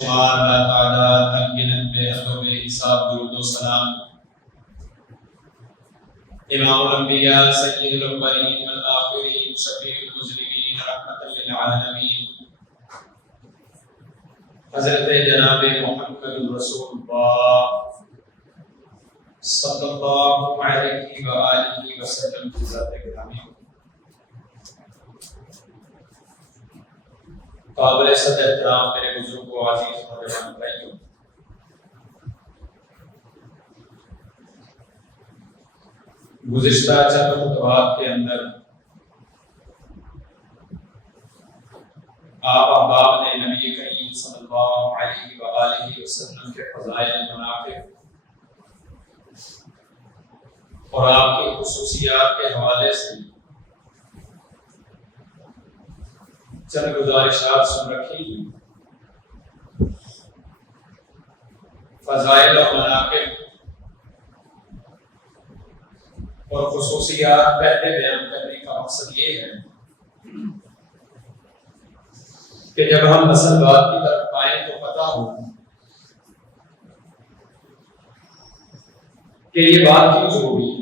اللہ تعالیٰ تنگن پہ حضور حساب درود و سلام امام الانبیاء سید الاولین والآخرین شفیع المذنبین رحمۃ للعالمین حضرت جناب محمد رسول اللہ صلی اللہ علیہ وآلہ وسلم کی ذات گرامی قابل صد احترام میرے بزرگوں عزیز نوجوان بھائیوں، گزشتہ چند خطبات کے اندر آپ احباب نے نبی کریم صلی اللہ علیہ وآلہ وسلم کے فضائل مناقب اور آپ کی خصوصیات کے حوالے سے چند گزارشات سن رکھی ہیں۔ فضائل اور مناقب اور خصوصیات پہلے بیان کرنے کا مقصد یہ ہے کہ جب ہم اصل بات کی طرف آئیں تو پتہ ہو کہ یہ بات کیوں ضروری ہے۔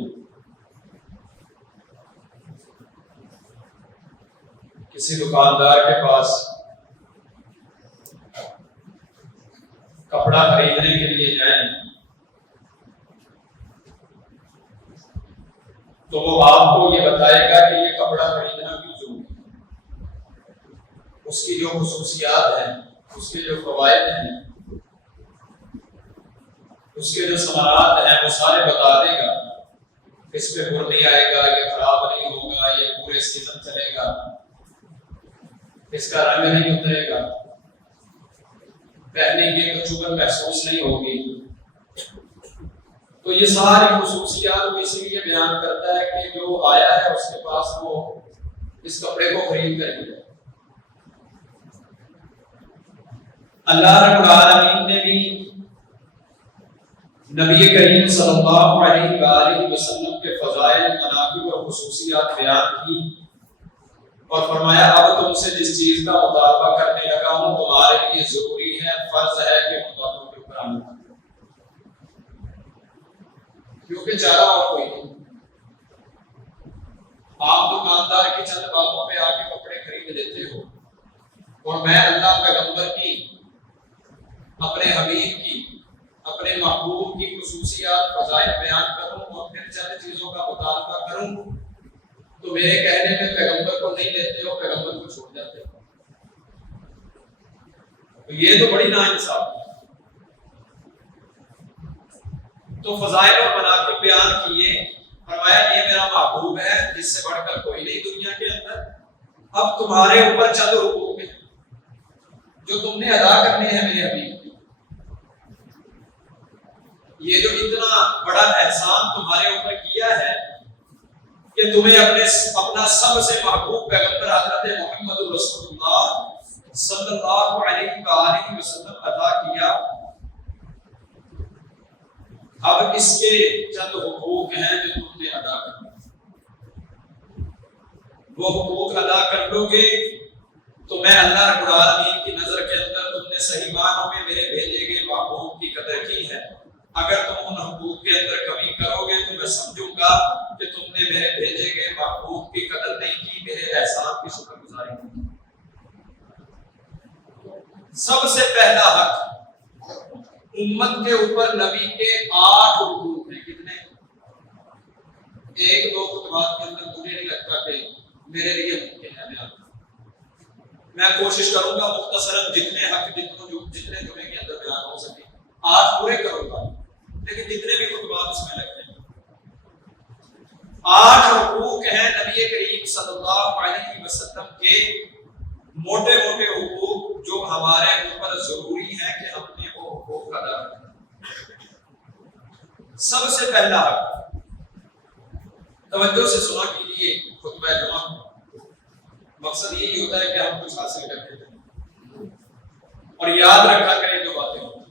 کسی دکاندار کے پاس کپڑا خریدنے کے لیے جائیں تو وہ آپ کو یہ بتائے گا کہ یہ کپڑا خریدنا کیوں ضروری ہے، اس کی جو خصوصیات ہیں، اس کے جو فوائد ہیں، اس کے جو ثمرات ہیں، وہ سارے بتا دے گا۔ اس پہ بر نہیں آئے گا، یہ خراب نہیں ہوگا، یہ پورے سیزن چلے گا، اس کا رنگ نہیں اترے گا، پہننے کی کوئی چبھن محسوس نہیں ہوگی۔ تو یہ ساری خصوصیات وہ اسی لیے بیان کرتا ہے کہ جو آیا ہے اس کے پاس وہ اس کپڑے کو خرید کر لیا۔ اللہ رب العالمین نے بھی نبی کریم صلی اللہ علیہ وآلہ وسلم کے فضائل، مناقب اور خصوصیات بیان کی اور فرمایا اب تم سے جس چیز کا مطالبہ کرنے لگا ہوں تمہارے لیے ضروری ہے، فرض ہے کہ ان باتوں کے اوپر عمل کرو، کیونکہ چارہ اور کوئی نہیں۔ آپ دکاندار کی چند باتوں پہ آ کے کپڑے خرید لیتے ہو اور میں اللہ پیغمبر کی، اپنے حبیب کی، اپنے محبوب کی خصوصیات، فضائل بیان کروں اور پھر چند چیزوں کا مطالبہ کروں تو میرے کہنے میں پیغمبر کو نہیں لیتے ہو، پیغمبر کو چھوڑ جاتے ہو۔ تو یہ تو بڑی ناانصافی ہے۔ تو فضائل اور مناقب بیان کیے، فرمایا یہ میرا محبوب ہے جس سے بڑھ کر کوئی نہیں دنیا کے اندر۔ اب تمہارے اوپر چند حقوق ہیں جو تم نے ادا کرنے ہیں میرے حبیب کی۔ یہ جو اتنا بڑا احسان تمہارے اوپر کیا ہے کہ تمہیں اپنا سب سے محبوب پیغمبر حضرت محمد رسول اللہ صلی اللہ علیہ وآلہ وسلم عطا کیا، اب اس کے چند حقوق ہیں جو تم نے ادا کرنا۔ وہ حقوق ادا کر لو گے تو میں اللہ رب العالمین کی نظر کے اندر تم نے صحیح معنوں میں میرے بھیجے گئے محبوب کی قدر کی ہے۔ اگر تم ان حقوق کے اندر کمی کرو گے تو میں سمجھوں گا کہ تم نے میرے بھیجے گئے محبوب کی قدر نہیں کی، میرے احسان کی شکر گزاری نہیں۔ سب سے پہلا حق امت کے اوپر نبی کے 8 حقوق ہیں۔ کتنے؟ ایک دو خطبات کے اندر مجھے نہیں لگتا کہ میرے لیے ممکن ہے۔ میں کوشش کروں گا مختصراً جتنے حق جتنے جمعے کے اندر بیان ہو سکے 8 پورے کروں گا، لیکن جتنے بھی خطبات اس میں لگتے ہیں 8 حقوق ہیں نبی کریم صلی اللہ علیہ وسلم کے، موٹے موٹے حقوق جو ہمارے اوپر ضروری ہے کہ ہم نے وہ حقوق ادا کریں۔ سب سے پہلا حق، توجہ سے سنا کیجیے خطبہ جمعہ، مقصد یہی ہوتا ہے کہ ہم کچھ حاصل کرتے ہیں اور یاد رکھا کریں جو باتیں ہوتی ہیں۔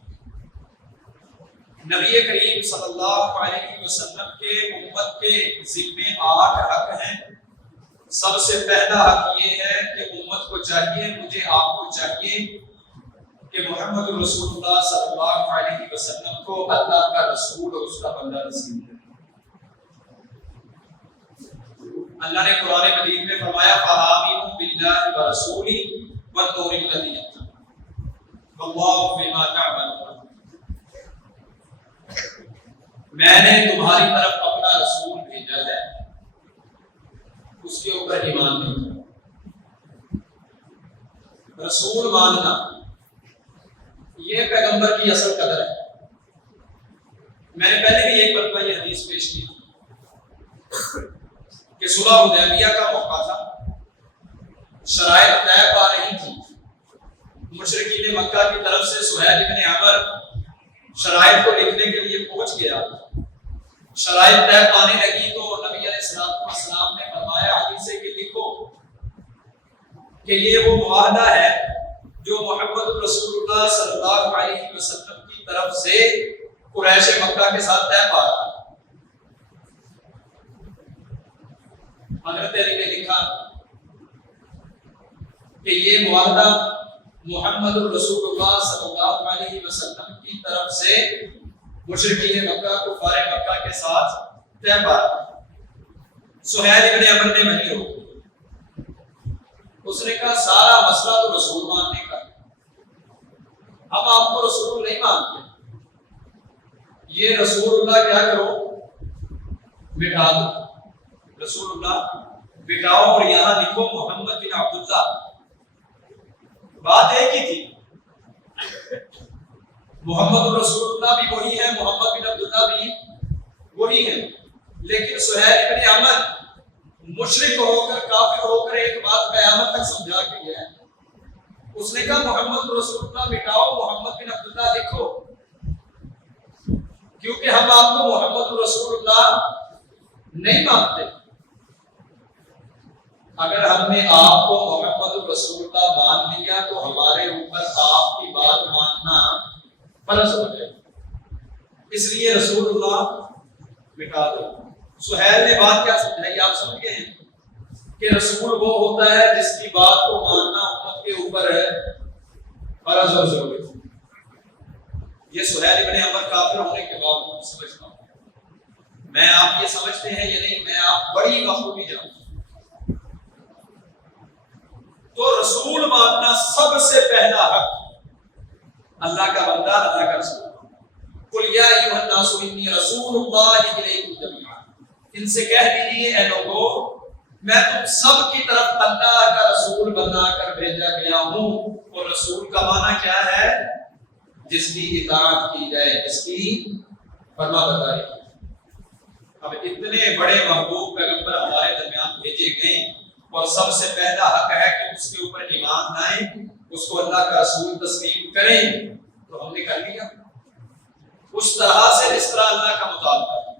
نبی کریم صلی اللہ علیہ وسلم کے امت کے ذمے 8 حق ہیں۔ سب سے پہلا حق یہ ہے کہ امت کو چاہیے، مجھے آپ کو چاہیے کہ محمد رسول اللہ صلی اللہ علیہ وسلم کو اللہ کا رسول اور اس کا بندہ تسلیم کرے۔ اللہ نے قرآن مجید میں فرمایا فآمنوا باللہ ورسولہ والنور الذی واللہ بما تعملون، میں نے تمہاری طرف اپنا رسول بھیجا ہے، اس کے اوپر ایمان نہیں کرو۔ رسول ماننا یہ پیغمبر کی اصل قدر ہے۔ میں نے پہلے بھی ایک مرتبہ یہ حدیث پیش کی کہ صلح حدیبیہ کا موقع تھا، شرائط طے پا رہی تھی، مشرکین مکہ کی طرف سے سہیل بن عمر شرائط کو لکھنے کے لیے پہنچ گیا، شرائط طے پانے لگی تو نبی علیہ السلام نے فرمایا حدیث سے کہ لکھو کہ یہ وہ معاہدہ ہے جو محمد رسول اللہ صلی اللہ علیہ وسلم کی طرف سے قریش مکہ کے ساتھ طے پا رہا ہے۔ حضرت علی نے لکھا کہ یہ معاہدہ محمد رسول اللہ صلی اللہ علیہ وسلم کی طرف سے مشرکین مکہ کفار مکہ کے ساتھ طے پا رہا ہے۔ سہیل بن عمر نے وہی روک، اس نے کہا سارا مسئلہ تو رسول ماننے کا، ہم آپ کو رسول نہیں مانتے، یہ رسول اللہ کیا کرو بٹھا دو، رسول اللہ بٹھاؤ اور یہاں لکھو محمد بن عبداللہ۔ بات ایک ہی تھی، محمد رسول اللہ بھی وہی ہے، محمد بن عبداللہ بھی وہی ہے، لیکن سہیل بن عمر مشرک ہو کر کافر ہو کر ایک بات قیامت تک سمجھا کے گیا ہے۔ اس نے کہا محمد رسول اللہ مٹاؤ، محمد بن عبداللہ لکھو، کیونکہ ہم آپ کو محمد رسول اللہ نہیں مانتے۔ اگر ہم نے آپ کو محمد رسول اللہ مان لیا تو ہمارے اوپر آپ کی بات ماننا فرض ہو جائے، اس لیے رسول اللہ مٹا دو۔ سہیل نے بات کیا سمجھائی آپ سمجھ گئے ہیں کہ رسول وہ ہوتا ہے جس کی بات کو ماننا امت کے اوپر ہے فرض اور ضروری۔ یہ سہیل ابن عمر کافر ہونے کے بعد سمجھتا ہوں، میں آپ یہ سمجھتے ہیں یا نہیں میں آپ بڑی بخوبی جانتا ہوں۔ تو رسول ماننا سب سے پہلا حق، اللہ کا بندہ اللہ کا رسول۔ قل یا ایھا الناس انی رسول اللہ الیکم جمیعا، ان سے کہہ دیجیے اے لوگو میں تم سب کی طرف اللہ کا رسول بنا کر بھیجا گیا ہوں۔ اور رسول کا معنی کیا ہے؟ جس کی اطاعت کی جائے، جس کی فرما برداری کی جائے۔ اب اتنے بڑے محبوب پیغمبر ہمارے درمیان بھیجے گئے اور سب سے پہلا حق ہے کہ اس کے اوپر ایمان لائیں، اس کو اللہ کا رسول تسلیم کریں، تو ہم نے کر لیا اس طرح سے جس طرح اللہ کا مطالبہ ہے،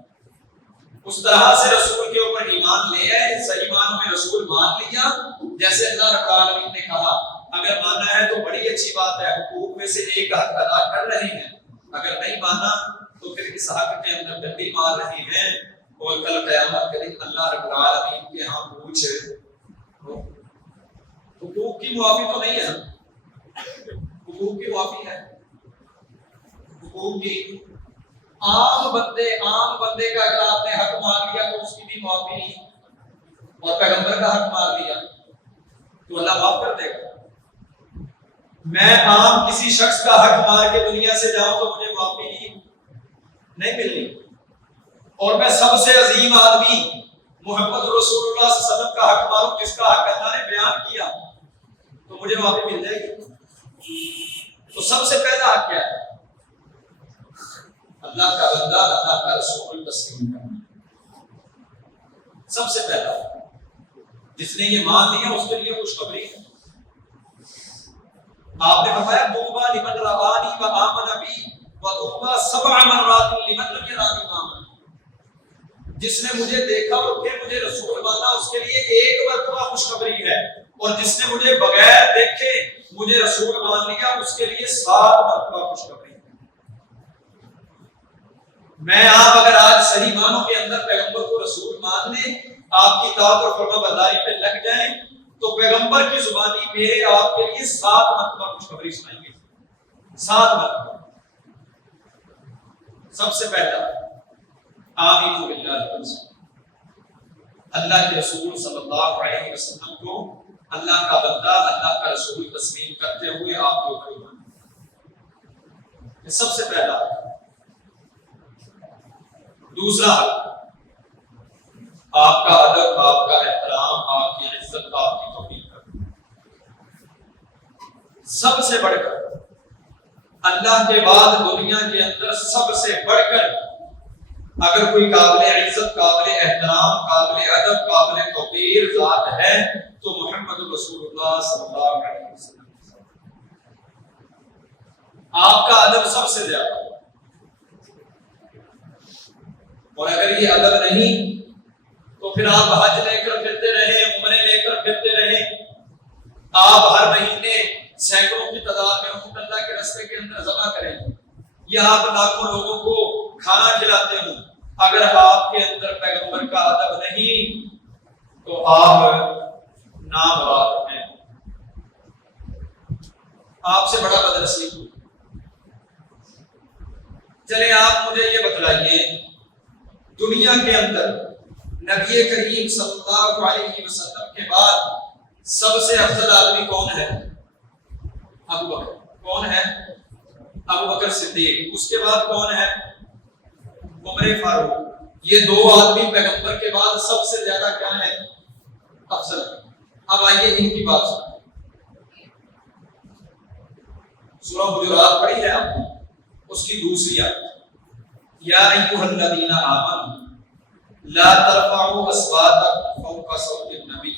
اس طرح سے رسول کے اوپر ایمان لے آئے، صحیح معنوں میں رسول مان لیا جیسے اللہ رب العالمین نے کہا۔ اگر مانا ہے تو بڑی اچھی بات ہے، حقوق میں سے ایک حق ادا کر رہے ہیں، اگر نہیں مانا تو پھر اس حق کے اندر ڈنڈی مار رہے ہیں، اور کل قیامت کے دن اللہ رب العالمین کے ہاں پوچھ حقوق کی معافی تو نہیں ہے، حقوق کی معافی ہے، حقوق کی عام بندے کا اگر آپ نے حق مار لیا تو اس کی بھی معافی نہیں، اور پیغمبر کا حق مار لیا تو اللہ معاف کر دے گا۔ میں عام کسی شخص کا حق مار کے دنیا سے جاؤں تو مجھے معافی نہیں ملنی، اور میں سب سے عظیم آدمی محمد رسول اللہ صلی اللہ علیہ وسلم کا حق ماروں جس کا حق اللہ نے بیان کیا تو مجھے معافی مل جائے گی۔ تو سب سے پہلا حق کیا ہے؟ اللہ کا بندہ اللہ کا رسول تسلیم کرنا، سب سے پہلا۔ جس نے یہ مان لیا اس کے لیے خوشخبری ہے۔ آپ نے فرمایا طوبیٰ لمن رآنی وآمن بی وطوبیٰ 7 مرات لمن لم یرانی وآمن، جس نے مجھے دیکھا اور پھر مجھے رسول مانا اس کے لیے ایک مرتبہ خوشخبری ہے، اور جس نے مجھے بغیر دیکھے مجھے رسول مان لیا اس کے لیے 7 مرتبہ خوشخبری ہے۔ میں آپ اگر آج صحیح معنوں کے اندر پیغمبر کو رسول مان لیں، آپ کی اطاعت اور فرما برداری پہ لگ جائیں، تو پیغمبر کی زبانی میرے آپ کے لیے 7 مرتبہ خوشخبری سنائیں گے۔ ساتھ مرتبہ سب سے پہلا آمین باللہ، اللہ کے رسول صلی اللہ علیہ وسلم کو اللہ کا بندہ، اللہ کا رسول تسلیم کرتے ہوئے آپ کے اوپر ایمان، یہ سب سے پہلا۔ دوسرا، آپ کا ادب، آپ کا احترام، آپ کی عزت، آپ کی توقیر کرنا۔ سب سے بڑھ کر اللہ کے بعد دنیا کے اندر سب سے بڑھ کر اگر کوئی قابل عزت، قابل احترام، قابل ادب، قابل توقیر ذات ہے تو محمد رسول اللہ صلی اللہ علیہ وسلم۔ آپ کا ادب سب سے زیادہ، اور اگر یہ ادب نہیں تو پھر آپ حج لے کر پھرتے رہیں، عمرے لے کر پھرتے رہیں، آپ ہر مہینے سینکڑوں کی تعداد میں اونٹ اللہ کے راستے کے اندر ذبح کریں، یا آپ لاکھوں لوگوں کو کھانا کھلاتے ہوں، اگر آپ کے اندر پیغمبر کا ادب نہیں تو آپ نامراد ہیں، آپ سے بڑا بدنصیب۔ چلے آپ مجھے یہ بتلائیے، دنیا کے اندر نبی کریم صلی اللہ علیہ وسلم کے بعد سب سے افضل آدمی کون ہے؟ ابو بکر۔ کون ہے؟ ابو بکر صدیق۔ اس کے بعد کون ہے؟ عمر فاروق۔ یہ دو آدمی پیغمبر کے بعد سب سے زیادہ کیا ہے؟ افضل۔ اب آئیے ان کی بات سنیں۔ سورہ حجرات پڑھی ہے آپ نے؟ اس کی دوسری آیت، یا ایھا الذین آمنوا لا ترفعوا اصواتکم فوق صوت النبی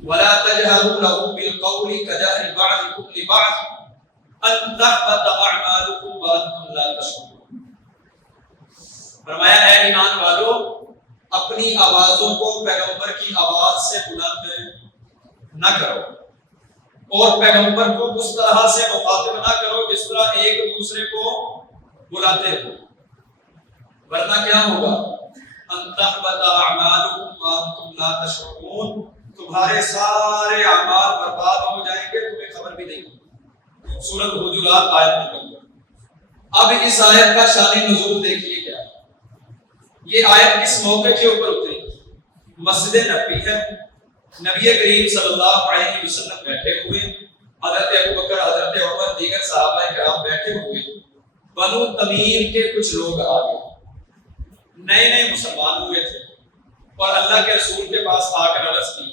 ولا تجهروا له بالقول كجهر بعضكم لبعض ان تحبط اعمالكم وانتم لا تشعرون۔ فرمایا اے ایمان والو، اپنی آوازوں کو پیغمبر کی آواز سے بلند نہ کرو، اور پیغمبر کو اس طرح سے مخاطب نہ کرو جس طرح ایک دوسرے کو بلاتے ہو، ورنہ کیا ہوگا؟ ان تحبط اعمالکم وانتم لا تشعرون، تمہارے سارے اعمال برباد ہو جائیں گے، تمہیں خبر بھی نہیں ہوگی۔ سورۃ حجرات آیت نمبر۔ اب اس آیت کا شان نزول دیکھیے کیا ہے۔ یہ آیت کس موقع کے اوپر اتری؟ مسجد نبوی ہے، نبی کریم صلی اللہ علیہ وسلم بیٹھے ہوئے، حضرت ابوبکر، حضرت عمر، دیگر صحابہ کرام بیٹھے ہوئے، بنو تمیم کے کچھ لوگ آ گئے، نئے نئے مسلمان ہوئے تھے، اور اللہ کے رسول کے پاس آ کر عرض کی،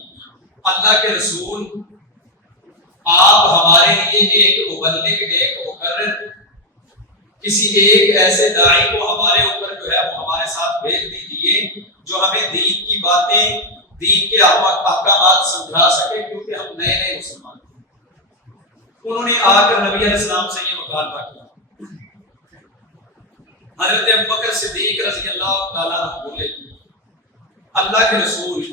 اللہ کے رسول، آپ ہمارے لیے ایک مبلغ، ایک مقرر، کسی ایک ایسے داعی کو ہمارے اوپر جو ہے وہ ہمارے ساتھ بھیج دیجیے جو ہمیں دین کی باتیں، دین کے احکامات سمجھا سکے، کیونکہ ہم نئے نئے مسلمان ہیں۔ انہوں نے آ کر نبی علیہ السلام سے یہ مطالبہ کیا۔ حضرت ابوبکر صدیق رضی اللہ تعالیٰ عنہ بولے، اللہ کے رسول،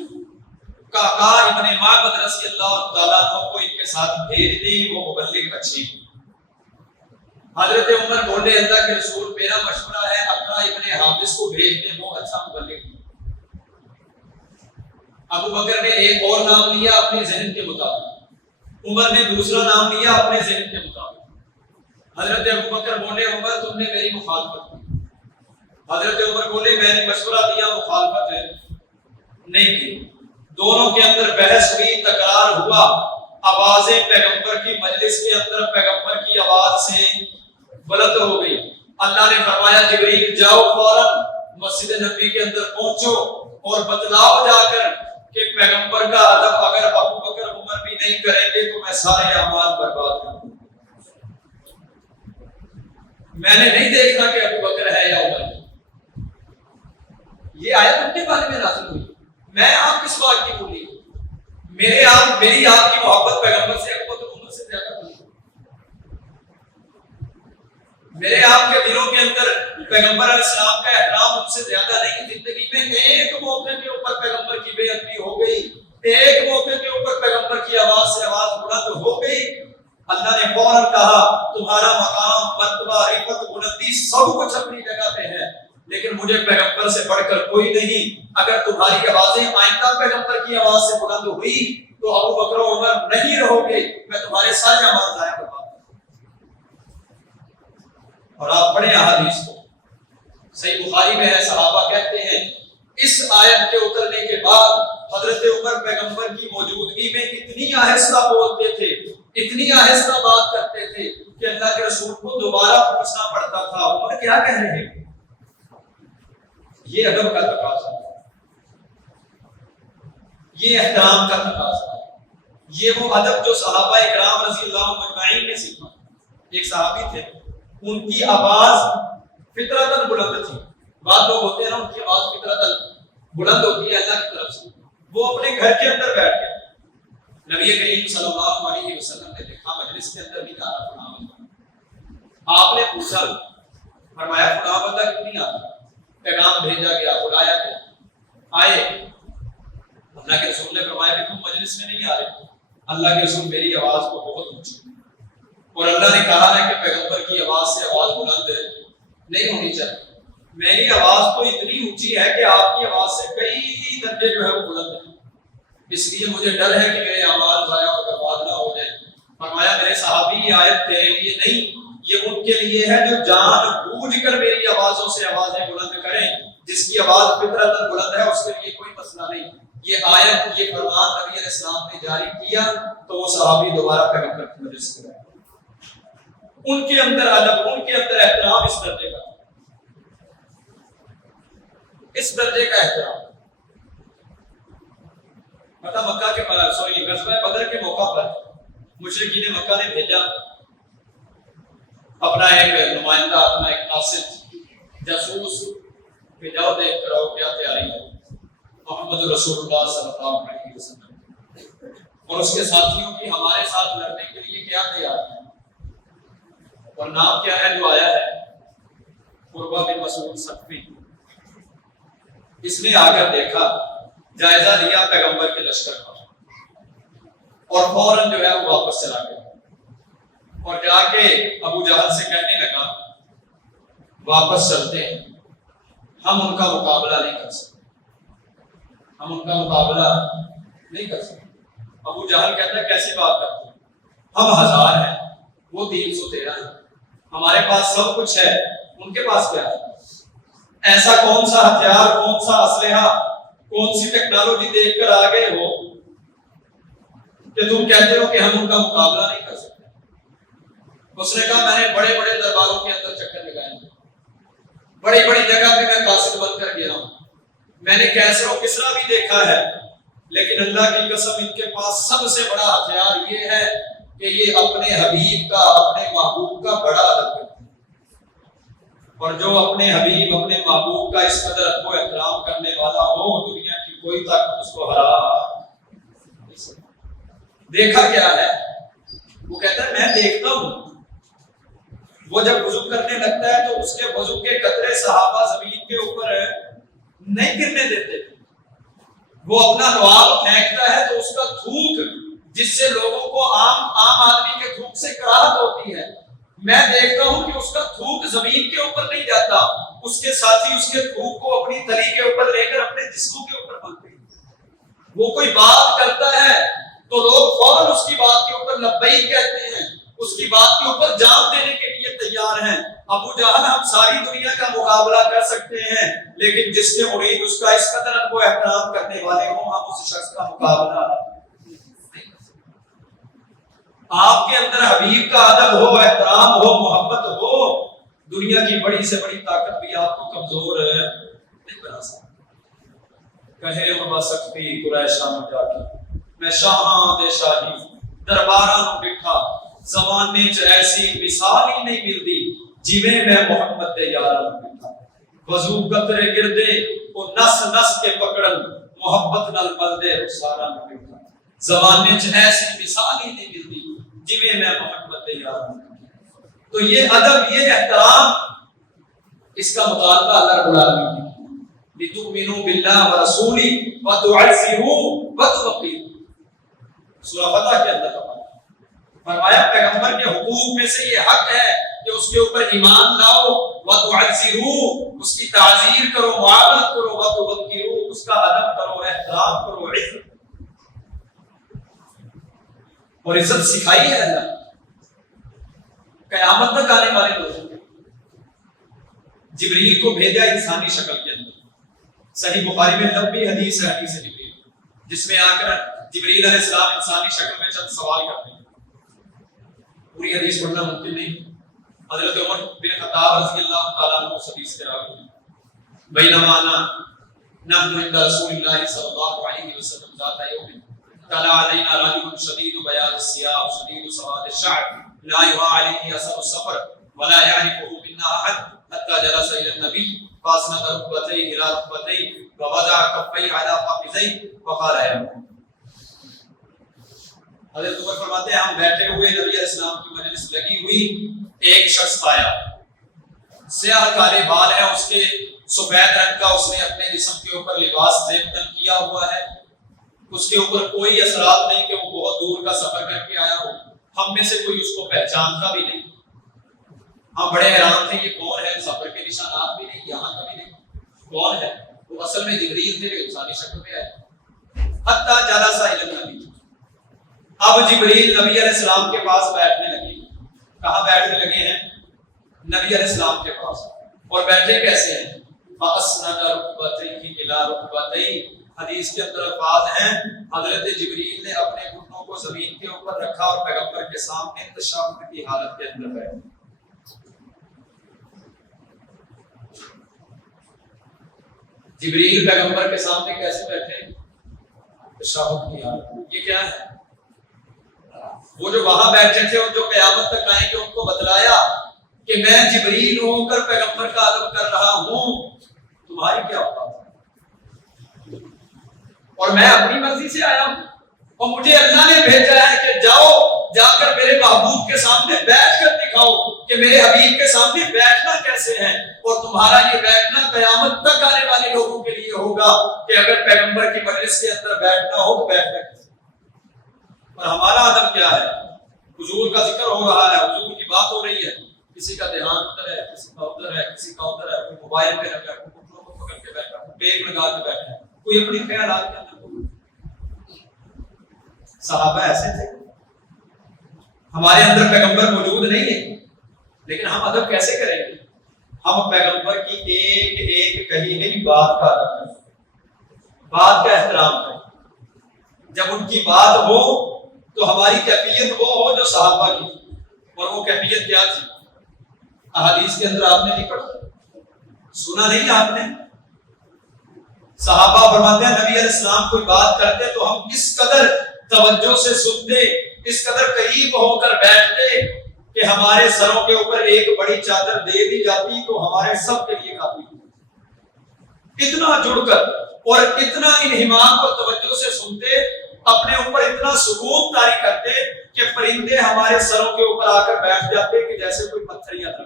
قعقاع ابن معبد رضی اللہ تعالیٰ عنہ کو ان کے ساتھ بھیج دیں، وہ مبلغ اچھی۔ حضرت عمر بولے، اللہ کے رسول، میرا مشورہ ہے اقرا ابن حابس کو بھیج دیں، وہ اچھا مبلغ۔ ابو بکر نے ایک اور نام لیا اپنے ذہن کے مطابق، عمر نے دوسرا نام لیا اپنے ذہن کے مطابق۔ حضرت ابو بکر بولے، عمر تم نے میری مخالفت کی۔ حضرت عمر بولے، میں نے مشورہ دیا، مخالفت نہیں کی۔ دونوں کے اندر بحث ہوئی، تکرار ہوا، آوازیں پیغمبر کی مجلس کے اندر پیغمبر کی آواز سے بلند ہو گئی۔ اللہ نے فرمایا، جبریل جاؤ فوراً مسجد نبی کے اندر پہنچو اور بتلاؤ جا کر کہ پیغمبر کا ادب اگر ابو بکر عمر بھی نہیں کریں گے تو میں سارے اعمال برباد کر دوں۔ میں نے نہیں دیکھنا کہ ابو بکر ہے یا عمر ہے۔ یہ آیت اپنے بارے میں نازل ہوئی، میں آپ کس بات کی بولی؟ میری آپ کی محبت پیغمبر سے، ابو بکر عمر سے زیادہ ہوئی۔ میرے آپ کے دلوں کے اندر پیغمبر علیہ السلام کا احترام مجھ سے زیادہ نہیں۔ زندگی میں ایک موقع کے اوپر پیغمبر کی بے ادبی ہو گئی، ایک موقع کے اوپر پیغمبر کی آواز سے آواز بلند ہو گئی، اللہ نے فوراً کہا تمہارا مقام، مرتبہ، عزت، بلندی سب کچھ اپنی جگہ پہ ہے، لیکن مجھے پیغمبر سے بڑھ کر کوئی نہیں۔ اگر تمہاری آوازیں آئندہ پیغمبر کی آواز سے بلند ہوئی تو ابو بکر و عمر نہیں رہو گے، میں تمہارے سارے اعمال ضائع کروا دوں۔ اور آپ پڑھیں احادیث کو، صحیح بخاری میں ہے، صحابہ کہتے ہیں اس آیت کے اترنے کے بعد حضرت عمر پیغمبر کی موجودگی میں اتنی آہستہ بولتے تھے، اتنی آہستہ بات کرتے تھے کہ اللہ کے رسول کو دوبارہ پوچھنا پڑتا تھا عمر کیا کہہ رہے ہیں۔ یہ ادب کا تقاضا ہے، یہ احترام کا تقاضا ہے، یہ وہ ادب جو صحابہ اکرام رضی اللہ مجمعین نے سیکھا۔ ایک صحابی تھے، ان کی آواز فطرتاً بلند تھی، بعض لوگ ہوتے ہیں نا ان کی آواز فطرتاً بلند ہوتی ہے اللہ کی طرف سے، وہ اپنے گھر کے اندر بیٹھ گئے، نبی کریم صلی اللہ علیہ وسلم نے دیکھا مجلس کے اندر نہیں آ رہا فلاں بندہ، آپ نے پوچھا، فرمایا فلاں بندہ کیوں نہیں آتا؟ پیغام بھیجا گیا، بلایا گیا، آئے، اللہ کے رسول نے فرمایا کہ تم مجلس میں نہیں آ رہے، اللہ کے رسول میری آواز کو بہت اونچی، اور اللہ نے کہا ہے کہ پیغمبر کی آواز سے آواز بلند نہیں ہونی چاہیے، میری آواز تو اتنی اونچی ہے کہ آپ کی آواز سے کئی درجے جو ہے وہ بلند ہے، اس لیے مجھے ڈر ہے کہ میری آواز ضائع اور برباد نہ ہو جائے۔ فرمایا میرے صحابی یہ آیت تیرے لیے نہیں، یہ ان کے لیے ہے جو جان بوجھ کر میری آوازوں سے آوازیں بلند کریں، جس کی آواز فطرتاً بلند ہے اس کے لیے کوئی مسئلہ نہیں۔ یہ آیت، یہ فرمان نبی علیہ السلام نے جاری کیا تو وہ صحابی دوبارہ پیغمبر کی مجلس میں گئے، ان کے اندر ادب، ان کے اندر احترام اس درجے کا، اس درجے کا احترام۔ پتہ مکہ کے غزوہ بدر کے موقع پر مشرکین مکہ نے بھیجا اپنا ایک نمائندہ، اپنا ایک قاصد، جاسوس کہ جاؤ دیکھ کر آؤ کیا تیاری ہے محمد رسول اللہ صلی اللہ علیہ وسلم اور اس کے ساتھیوں کی ہمارے ساتھ لڑنے کے لیے کیا تیار ہے، اور نام کیا ہے جو آیا ہے، قربہ بن مسعود ثقفی۔ اس نے آ کر دیکھا، جائزہ لیا پیغمبر کے لشکر کا، اور فوراً جو ہے وہ واپس چلا گیا، اور جا کے ابو جہل سے کہنے لگا واپس چلتے ہیں، ہم ان کا مقابلہ نہیں کر سکتے، ہم ان کا مقابلہ نہیں کر سکتے۔ ابو جہل کہتا ہے کیسی بات کرتے ہیں، ہم 1000 ہیں، وہ 313 ہیں، ہمارے پاس سب کچھ ہے، ان کے پاس کیا ہے؟ ایسا کون سا ہتھیار، کون سا اسلحہ، کون سی ٹیکنالوجی دیکھ کر آ گئے ہو کہ تم کہتے ہو کہ ہم ان کا مقابلہ نہیں کر سکتے؟ اس نے کہا میں نے بڑے بڑے درباروں کے اندر چکر لگائے ہیں، بڑی بڑی جگہ پہ میں قاصد بن کر گیا ہوں، میں نے کیسر و کسرا بھی دیکھا ہے، لیکن اللہ کی قسم ان کے پاس سب سے بڑا ہتھیار یہ ہے کہ یہ اپنے حبیب کا، اپنے محبوب کا بڑا ادب کرتے ہیں، اور جو اپنے حبیب، اپنے محبوب کا اس قدر ادب و احترام کرنے والا ہو، دنیا کی کوئی طاقت اس کو ہرا نہیں سکتی۔ دیکھا کیا ہے؟ وہ کہتا ہے میں دیکھتا ہوں، وہ جب وضو کرنے لگتا ہے تو اس کے وضو کے قطرے صحابہ زمین کے اوپر نہیں گرنے دیتے، وہ اپنا لعاب پھینکتا ہے تو اس کا تھوک، جس سے لوگوں کو عام آدمی کے تھوک سے کراہت ہوتی ہے، میں دیکھتا ہوں کہ اس کا تھوک زمین کے اوپر نہیں جاتا، اس کے ساتھی اس کے تھوک کو اپنی تلی کے اوپر لے کر اپنے جسموں کے اوپر باندھتے ہیں۔ وہ کوئی بات کرتا ہے تو لوگ فوراً اس کی بات کے اوپر لبیک کہتے ہیں، اس کی بات کے اوپر جان دینے کے لیے تیار ہیں۔ ابو جہل ہم ساری دنیا کا مقابلہ کر سکتے ہیں، لیکن جس کے مرید اس کا اس قدر ادب و احترام کرنے والے ہوں، ہم اس شخص کا مقابلہ نہیں کر سکتے۔ آپ کے اندر حبیب کا ادب ہو، احترام ہو، محبت ہو، دنیا کی بڑی سے بڑی طاقت بھی آپ کو کمزور نہیں بنا سکتی۔ کہے عربا سختی قریشاں میں جا کے میں شاہاں دے شاہی درباراں نوں ڈٹھا، زمانے چ ایسی مثال ہی نہیں ملتی جویں میں محمد دے یاراں نوں ڈٹھا، وضو قطرے گردے او نس نس کے پکڑن، محبت نال ملدے رخساراں نوں ڈٹھا، زمانے چ ایسی مثال ہی نہیں ملتی جویں میں محمد دے یاراں نوں ڈٹھا۔ تو یہ ادب، یہ احترام، اس کا مطالبہ اللہ رب العالمین نے لِتُؤْمِنُوا بِاللَّهِ وَرَسُولِهِ وَتُعَزِّرُوهُ وَتُوَقِّرُوهُ۔ سورہ فتح کے اندر فرمایا پیغمبر کے حقوق میں سے یہ حق ہے کہ اس کے اوپر ایمان لاؤ، وَتُعَزِّرُوهُ، اس کی تعزیر کرو، معاملت کرو، وَتُوَقِّرُوهُ، اس کا ادب کرو، احترام کرو، عزت اور عزت سکھائی ہے اللہ قیامت تک آنے والے لوگوں کو۔ جبریل کو بھیجا انسانی شکل کے اندر. صحیح بخاری میں لمبی حدیث ہے، حدیث جبریل، جس میں آ کر جبریل علیہ السلام انسانی شکل میں چند سوال کرتے ہیں. پوری حدیث پڑھنا ممکن نہیں. حضرت عمر بن خطاب رضی اللہ تعالیٰ عنہ اس حدیث کے راوی ہیں. بینما نحن عند رسول اللہ صلی اللہ علیہ وسلم ذات یوم طلع علینا رجل شدید بیاض الثياب شدید سواد الشعر لا يرى عليه اثر السفر ولا يعرفه منا احد حتى جلس الى النبي فاسند ركبتيه الى ركبتيه ووضع كفيه على فخذيه وقال يا حضرت عمر فرماتے ہیں ہم بیٹھے ہوئے نبی علیہ السلام کی مجلس لگی ہوئی، ایک شخص آیا، سیاہ کالے بال ہے اس کے، سفید رنگ کا، اس نے اپنے جسم کے اوپر لباس زیبتن کیا ہوا ہے، اس کے اوپر کوئی اثرات نہیں کہ وہ بہت دور کا سفر کر کے آیا ہو. ہم میں سے کوئی اس کو پہچانتا بھی نہیں. ہم بڑے حیران تھے یہ کون ہے، سفر کے نشانات بھی نہیں، یہاں کا بھی نہیں، کون ہے؟ وہ اصل میں جبریل تھے جو انسانی شکل میں آئے. حتی جلس الی النبی، اب جبریل نبی علیہ السلام کے پاس بیٹھنے لگے. کہاں بیٹھنے لگے ہیں؟ نبی علیہ السلام کے پاس. اور بیٹھے کیسے ہیں؟ فاسند رکبتیہ الی رکبتیہ، حدیث کے اندر الفاظ ہیں حضرت جبریل نے اپنے گھٹنوں کو زمین کے اوپر رکھا اور پیغمبر کے سامنے تشہد کی حالت کے اندر بیٹھے. جبریل پیغمبر کے سامنے کیسے بیٹھے؟ تشہد کی حالت. یہ کیا ہے؟ وہ جو وہاں بیٹھے تھے اور جو قیامت تک آئیں گے ان کو بتلایا کہ میں جبریل ہو کر پیغمبر کا ادب کر رہا ہوں، تمہاری کیا اوقات ہے؟ اور میں اپنی مرضی سے آیا ہوں اور مجھے اللہ نے بھیجا ہے کہ جاؤ جا کر میرے محبوب کے سامنے بیٹھ کر دکھاؤ کہ میرے حبیب کے سامنے بیٹھنا کیسے ہے. اور تمہارا یہ بیٹھنا قیامت تک آنے والے لوگوں کے لیے ہوگا کہ اگر پیغمبر کی مجلس کے اندر بیٹھنا ہو تو بیٹھنا کیسے. اور ہمارا ادب کیا ہے؟ حضور کا ذکر ہو رہا ہے، حضور کی بات ہو رہی ہے، کسی کا دھیان ادھر ہے، کسی کا ادھر ہے، کسی کا ادھر ہے، کوئی موبائل پہ لگا ہے، کوئی گھٹنوں کو پکڑ کے بیٹھا ہے، بیگ لگا کے بیٹھا ہے، کوئی اپنے خیالات کے اندر. صحابہ ایسے تھے. ہمارے اندر پیغمبر موجود نہیں ہے لیکن ہم ادب کیسے کریں گے؟ ہم پیغمبر کی ایک ایک کہی گئی بات کا ادب کریں، بات کا احترام کریں. جب ان کی بات ہو تو ہماری کیفیت وہ ہو جو صحابہ کی. اور وہ کیفیت کیا تھی؟ احادیث کے اندر آپ نے نہیں پڑھا، سنا نہیں آپ نے؟ صحابہ فرماتے ہیں نبی علیہ السلام کوئی بات کرتے تو ہم اس قدر توجہ سے سنتے، اس قدر قریب ہو کر بیٹھتے کہ ہمارے سروں کے اوپر ایک بڑی چادر دے دی جاتی تو ہمارے سب کے لیے کافی. اتنا جڑ کر اور اتنا انہمام اور توجہ سے سنتے، اپنے اوپر اتنا سکون طاری کرتے کہ پرندے ہمارے سروں کے اوپر آ کر بیٹھ جاتے کہ جیسے کوئی پتھریاں تھا.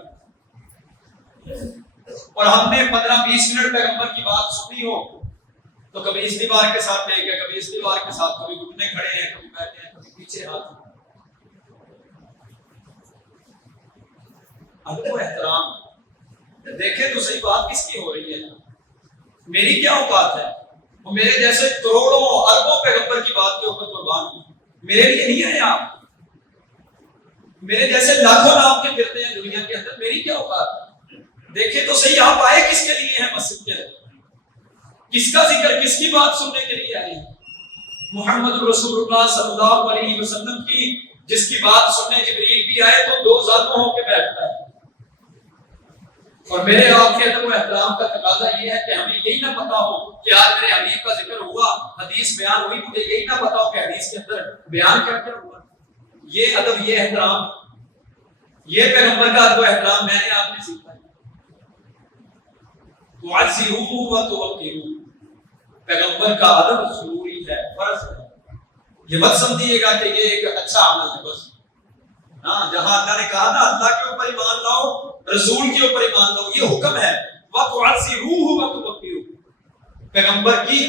اور ہم نے 15-20 منٹ پیغمبر کی بات سنی ہو تو کبھی اس دیوار کے ساتھ لے کے، کبھی اس دیوار کے ساتھ، کبھی گھٹنے کھڑے ہیں، کبھی بیٹھے ہیں، کبھی پیچھے ہاتھ. ادب و احترام. دیکھیں تو صحیح بات کس کی ہو رہی ہے. میری کیا اوقات ہے؟ وہ میرے جیسے کروڑوں اربوں پیغمبر کی بات کے اوپر قربان ہوں. میرے لیے نہیں آئے آپ. میرے جیسے لاکھوں نام کے پھرتے ہیں دنیا کے اندر، میری کیا اوقات ہے؟ دیکھیں تو صحیح آپ آئے کس کے لیے ہیں مسجد کے اندر؟ کس کا ذکر، کس کی بات سننے کے لیے آئے ہیں؟ محمد رسول اللہ صلی اللہ علیہ وسلم کی، جس کی بات سننے جبریل بھی آئے تو دو ظالموں ہو کے بیٹھتا ہے. اور میرے آپ کے ادب و احترام کا تقاضا یہ ہے کہ ہمیں یہی نہ پتا ہو کہ آج میرے حبیب کا ذکر ہوا، حدیث بیان ہوئی، مجھے یہی نہ پتا ہو کہ حدیث کے اندر بیان کیا کیا ہوا. یہ ادب، یہ احترام، یہ پیغمبر کا ادب و احترام میں نے آپ نے سیکھا ہے. تعزروه وتوقروه، پیغمبر کا ادب ضروری ہے، فرض ہے. یہ مت سمجھیے گا کہ یہ ایک اچھا عمل ہے بس. ہاں، جہاں اللہ نے کہا نا اللہ کے اوپر ایمان لاؤ، رسول کے اوپر ایمان لاؤ، یہ حکم ہے. وتعزروه وتوقروه، پیغمبر کی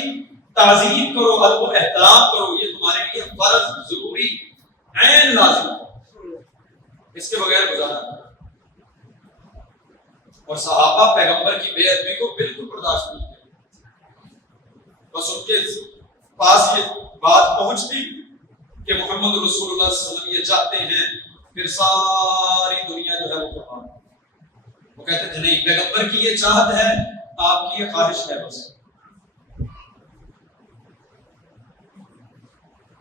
تعظیم کرو، ادب و احترام کرو، یہ تمہارے لیے فرض، ضروری، عین لازم ہے. اس کے بغیر گزارا نہیں. اور صحابہ پیغمبر کی بے ادبی کو بالکل برداشت نہیں کرتے. بس ان کے پاس یہ بات پہنچتی کہ محمد رسول اللہ صلی اللہ علیہ وسلم یہ چاہتے ہیں، پھر ساری دنیا جو ہے وہ قربان. وہ کہتے تھے نہیں، پیغمبر کی یہ چاہت ہے، آپ کی یہ خواہش ہے بس۔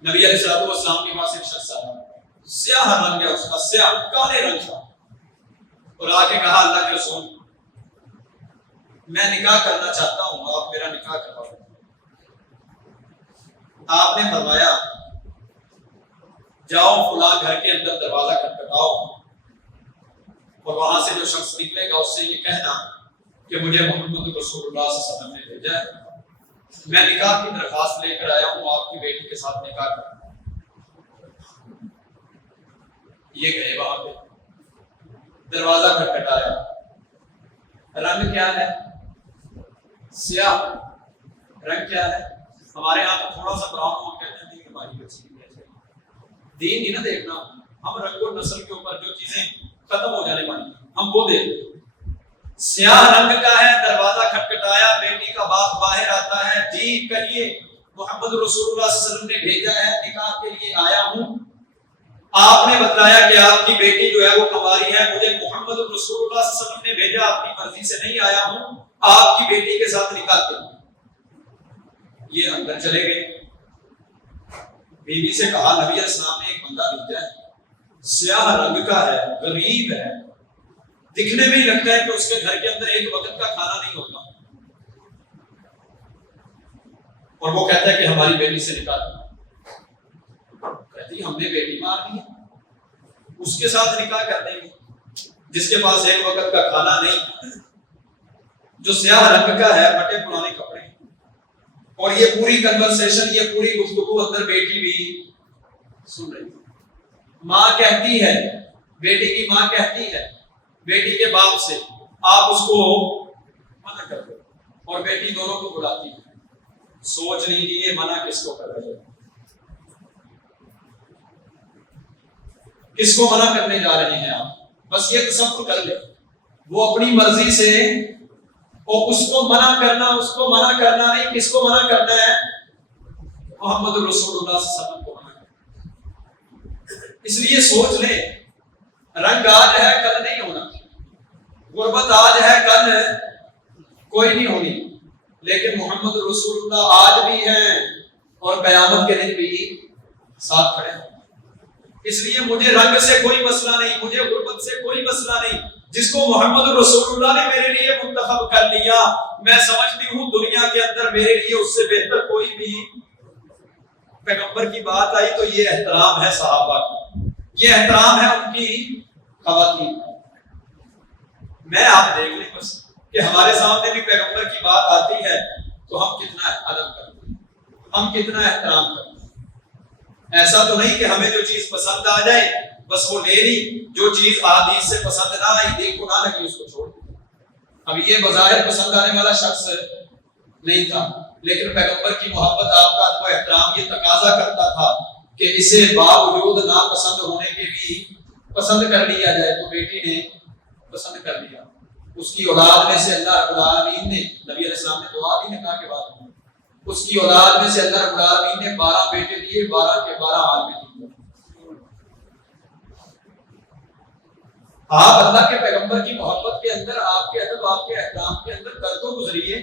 نبی علیہ الصلوۃ والسلام کے پاس ایک شخص آیا، سیاہ رنگ ہے اس کا، سیاہ کالے رنگ کا، اور آ کے کہا اللہ کے رسول میں نکاح کرنا چاہتا ہوں، آپ میرا نکاح کروا دیں۔ آپ نے فرمایا جاؤ فلاں گھر کے اندر دروازہ کھٹکھٹاؤ، اور وہاں سے جو شخص نکلے گا اس سے یہ کہنا کہ مجھے محمد رسول اللہ صلی اللہ علیہ وسلم نے بھیجا ہے، میں نکاح کی درخواست لے کر آیا ہوں، آپ کی بیٹی کے ساتھ نکاح کرنا۔ یہ گئے وہاں پہ، دروازہ کھٹکھٹایا، رنگ کیا ہے؟ سیاہ رنگ کیا ہے؟ ہمارے ہاں تو تھوڑا سا براؤن ہم کہتے ہیں کہ ہماری بچی دین نہیں نہ دیکھنا، ہم رنگ و نسل کے اوپر جو چیزیں ختم ہو جانے والی ہم وہ دیکھتے۔ سیاہ رنگ کا ہے، دروازہ کھٹکھٹایا، بیٹی کا باپ باہر آتا ہے، جی کہیے محمد رسول اللہ صلی اللہ علیہ وسلم نے بھیجا ہے، نکاح کے لیے آیا ہوں۔ آپ نے بتایا کہ آپ کی بیٹی جو ہے وہ ہماری ہے، مجھے محمد رسول اللہ صلی اللہ علیہ وسلم نے بھیجا، اپنی مرضی سے نہیں آیا ہوں، آپ کی بیٹی کے ساتھ نکاح کے لیے۔ یہ اندر چلے گئے، بیوی سے کہا نبی علیہ السلام نے ایک بندہ بھیجا ہے، سیاہ رنگ کا ہے، غریب ہے، دکھنے میں ہی لگتا ہے کہ اس کے گھر کے اندر ایک وقت کا کھانا نہیں ہوتا، اور وہ کہتا ہے کہ ہماری بیٹی سے نکاح کرو۔ کہتی ہم نے بیٹی مار دی، اس کے ساتھ نکاح کر دیں گے جس کے پاس ایک وقت کا کھانا نہیں، جو سیاہ رنگ کا ہے، پھٹے پرانے کپڑے، اور یہ پوری کنورسیشن، یہ پوری گفتگو اندر بیٹی بھی سن رہی ہے۔ ماں کہتی ہے، بیٹی کی ماں کہتی ہے بیٹی کے باپ سے آپ اس کو منع کر دو، اور بیٹی دونوں کو بلاتی ہے۔ سوچ لیجیے یہ منع کس کو کر رہے ہیں، کس کو منع کرنے جا رہے ہیں آپ؟ بس یہ تصور کر لیں، وہ اپنی مرضی سے، اور اس کو منع کرنا، اس کو منع کرنا نہیں، کس کو منع کرنا ہے؟ محمد رسول اللہ صلی اللہ علیہ وسلم کو منع کرنا۔ اس لیے سوچ لیں، رنگ آج ہے کل نہیں ہونا، غربت آج ہے کل کوئی نہیں ہونی، لیکن محمد رسول اللہ آج بھی ہیں اور قیامت کے دن بھی ساتھ کھڑے ہیں۔ اس لیے مجھے رنگ سے کوئی مسئلہ نہیں، مجھے غربت سے کوئی مسئلہ نہیں، جس کو محمد رسول اللہ نے میرے لیے منتخب کر لیا، میں سمجھتی ہوں دنیا کے اندر میرے لیے اس سے بہتر کوئی بھی پیغمبر کی بات آئی تو یہ احترام ہے صحابہ کا، یہ احترام ہے ان کی خواتین کا۔ میں آپ دیکھ لیں بس کہ ہمارے سامنے بھی پیغمبر کی بات آتی ہے تو ہم کتنا ادب کرتے ہیں، ہم کتنا احترام کرتے ہیں۔ ایسا تو نہیں کہ ہمیں جو چیز پسند آ جائے بس وہ لے لی، جو چیز احادیث سے پسند نہ آئی، دل کو نہ لگی، اس کو چھوڑ دیا۔ اب یہ بظاہر پسند آنے والا شخص نہیں تھا، لیکن پیغمبر کی محبت، آپ کا ادب و احترام یہ تقاضا کرتا تھا کہ اسے باوجود ناپسند ہونے کے بھی پسند کر لیا جائے، تو بیٹی نے پسند کر لیا۔ اس کی اولاد میں سے اللہ رب العالمین نے، نبی علیہ السلام نے دعا دی نکاح کے بعد، اس کی اولاد میں سے اللہ رب العالمین نے 12 بیٹے دیے، 12 کے 12 عالم دیے۔ آپ اللہ کے پیغمبر کی محبت کے اندر، آپ کے ادب، آپ کے احترام کے اندر کر تو گزریے۔